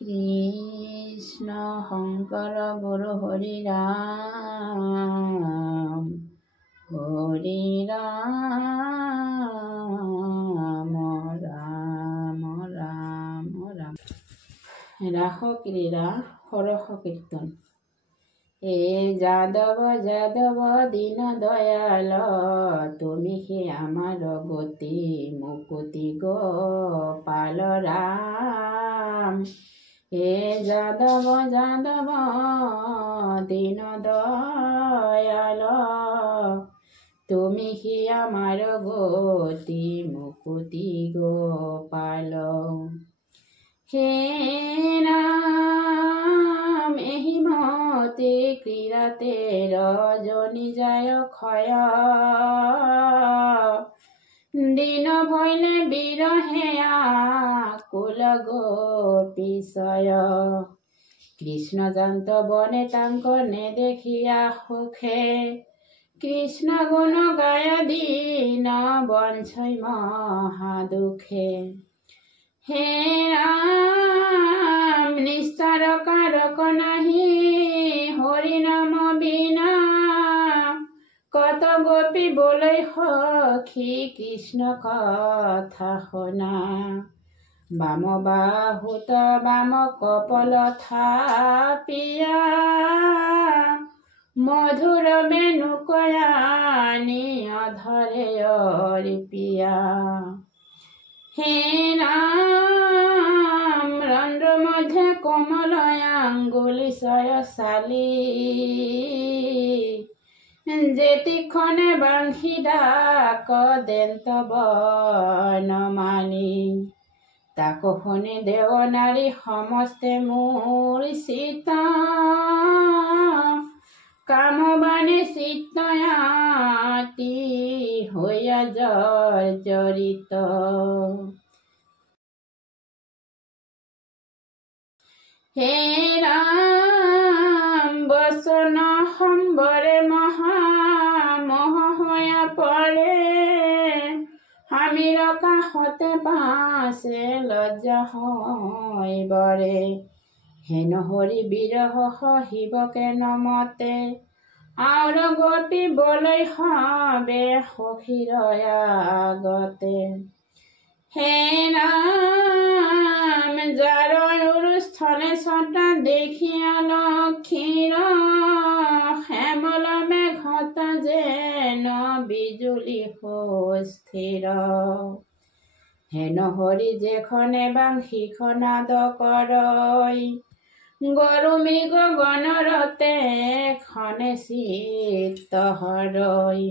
কৃষ্ণ শঙ্কর গুরু হরি রাম হরি রাম রাম রাম রাম। রাস ক্রীড়া হরস কীর্তন। হে যাদব যাদব দীন দয়াল, তুমি হে আমার গতি মুকুতি গোপাল রাম। হে যাদব যাদব দীন দয়াল, তুমি হে আমার গতি মুকুতি গোপাল। হে রাম এহি মতে ক্রীড়াতে রজনী যায় ক্ষয়, দিন ভইলে বিরহে আকুল গোপীশয়। কৃষ্ণ জান্ত বনে তাঙ্ক নে দেখিয়া সুখে, কৃষ্ণ গুণ গায় দীন বঞ্ছই মহা দুঃখে। হে রাম নিস্তার কারক নাহি হরি নাম বিনা, কত গোপী বলৈ সখী কৃষ্ণ কথা শুনা। বাম বাহুত বাম কপল থাপিয়া, মধুর বেণু কয়ানি অধরে অরিপিয়া। হে রাম রন্ধ্র মধ্যে কোমল আঙ্গুলি শয়শালী, যেতিক্ষণে বাংশী ডাক দেন্ত বনমালী। তাকো শুনি দেৱ নাৰী সমস্তে মূৰ্ছিত, কামবাণে চিত্তয়াতি হইয়া জর্জরিত। হে রাম বচন সম্বৰে মহা মোহ হইয়া পৰে, স্বামীৰ কাষতে পাছে লজ্জা হৈ বৰে। হেন হৰি বিৰহ সহিব কেন মতে, আউৰ গোপী বলৈ সবে সখীৰ আগতে। হে ৰাম যাৰ স্থলে ছটা দেখিয়া লক্ষীৰ, শ্যামল মেঘত যেন বিজুলি সুস্থিৰ। হেন হৰি যেখনে বাংশীখন নাদ কৰৈ, গৰু মৃগ গণৰতে খনে চিত্ত হৰৈ।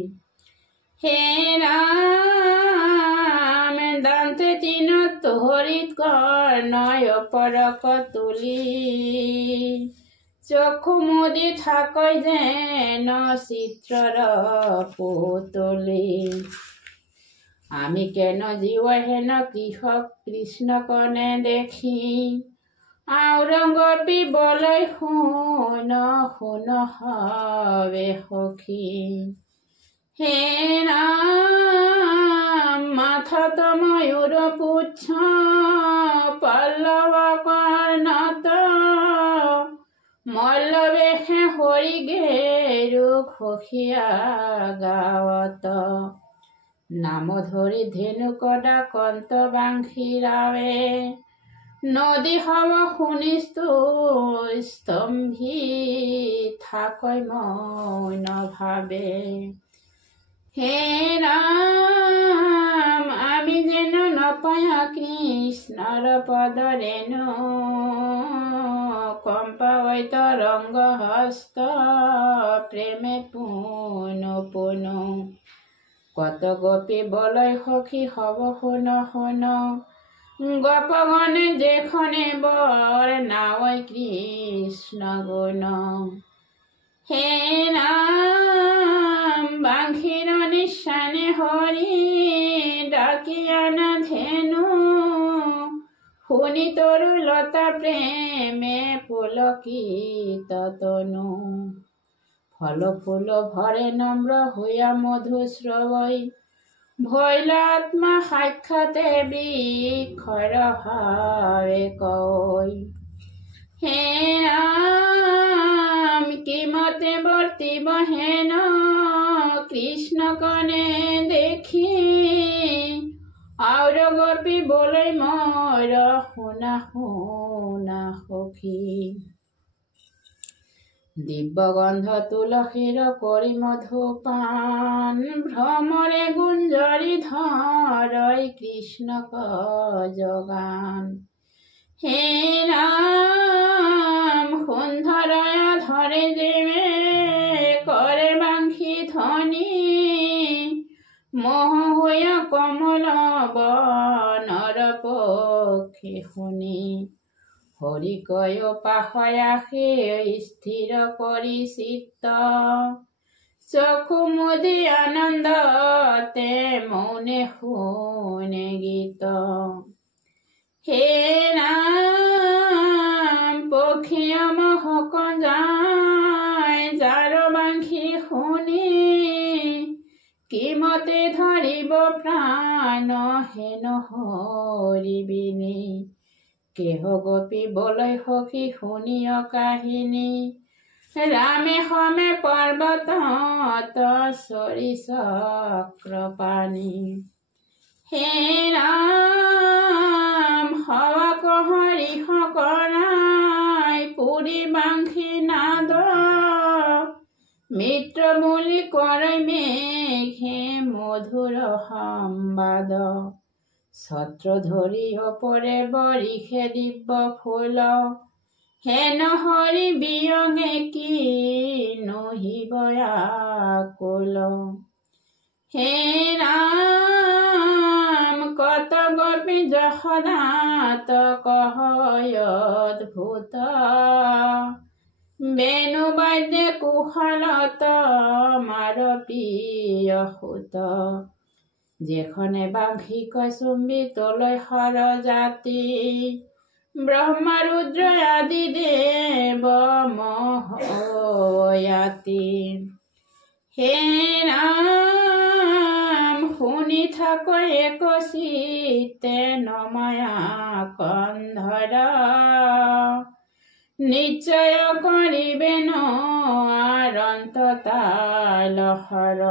হে ৰাম দান্তে তিন হৰিত কৰ্ণয় পৰক তুলি, চক্ষু মুদি থাকৈ যেন চিত্ৰৰ পুতলি। আমি কেন জীৱ হেন কৃষ্ণ কনে দেখি, আউৰংগপী বলৈ শুন শুন সবে সখী। হে ৰাম মাথত ময়ূৰ পুচ্ছ পল্লৱ কৰ্ণত, মল্লবেশে হৰি গেৰু সখীয়া গাঁৱত। নাম ধৰি ধেনু কদা কন্ত বাংশী ৰাৱে, নদী হব শুনিস্তু স্তম্ভী থাকৈ মৌন ভাবে। হে ৰাম আমি যেন নপায়া কৃষ্ণৰ পদ ৰেণু, কম্পাৱৈ তৰংগ হস্ত প্ৰেমে পুনু পুনু। কত গোপী বলৈ সখী হব শুন শুন, গোপগণে যেখনে বৰ নাৱৈ কৃষ্ণ গুণ। হে ৰাম বাংশীৰ নিশানে হৰি ডাকি আনা ধেনু, শুনি তৰু লতা প্ৰেমে পুলকিত তনু। ফল ফুল ভরে নম্র হইয়া মধু শ্রবই, ভৈলাত্মা সাক্ষাতে বৃক্ষর হারে কই। হে রাম কি মতে বর্তিব হেন কৃষ্ণ কনে দেখি আর গোপী বলে মর শুনা শুনা সখী দিব্যগন্ধ তুলসীর করি মধুপান ভ্রমরে গুঞ্জরি ধরই কৃষ্ণ জগান হে রাম সুন্ধরয়া ধরে যেমে করে বাঙ্খি ধ্বনি মোহ হইয়া কমল বনর পক্ষে শুনি হৰি কয় পাশয়াসে স্থিৰ কৰি চিত্ত চকু মুদি আনন্দতে মৌনে শুনে গীত হে ৰাম পক্ষীয় মহক যায় যাৰ বাঙ্খি শুনি কিমতে ধৰিব প্ৰাণ হেন হৰি বিনি কেহ গোপী বলৈ সখী শুনিয় কাহিনী ৰামে সমে পৰ্বতত চৰি চক্ৰপাণি হে ৰাম হৱক হৰিষ কৰাই পুৰি বাঙ্খি নাদ মিত্ৰ বুলি কৰে মেঘে মধুৰ সম্বাদ ছত্ৰ ধৰি অপৰে বৰিষে দিব্য ফুল হেন হৰি বিয়ঙে কি নহিব আকুল হে ৰাম কত গোপী যশোদাত কহয় অদ্ভুত বেণু বাদ্যে কুশলত মাৰ প্ৰিয় সুত যেখনে বাঙ্খি কয় চুম্বিতলৈ হৰ জাতি ব্ৰহ্মা ৰুদ্ৰ আদি দেৱ মহয়াতি হে ৰাম শুনি থাক এক চিত্তে নমায়া কন্ধৰ নিশ্চয় কৰিবে ন আৰন্ত তালহৰ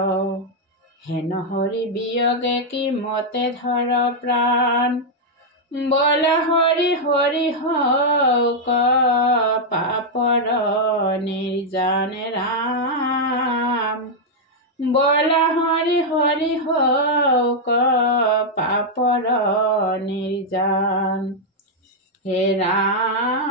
হেন হৰি বিয়োগে কি মতে ধৰ প্ৰাণ বল হৰি হৰি হওক পাপৰ নিৰ্জান ৰাম বল হৰি হৰি হওক পাপৰ নিৰ্জান হে ৰাম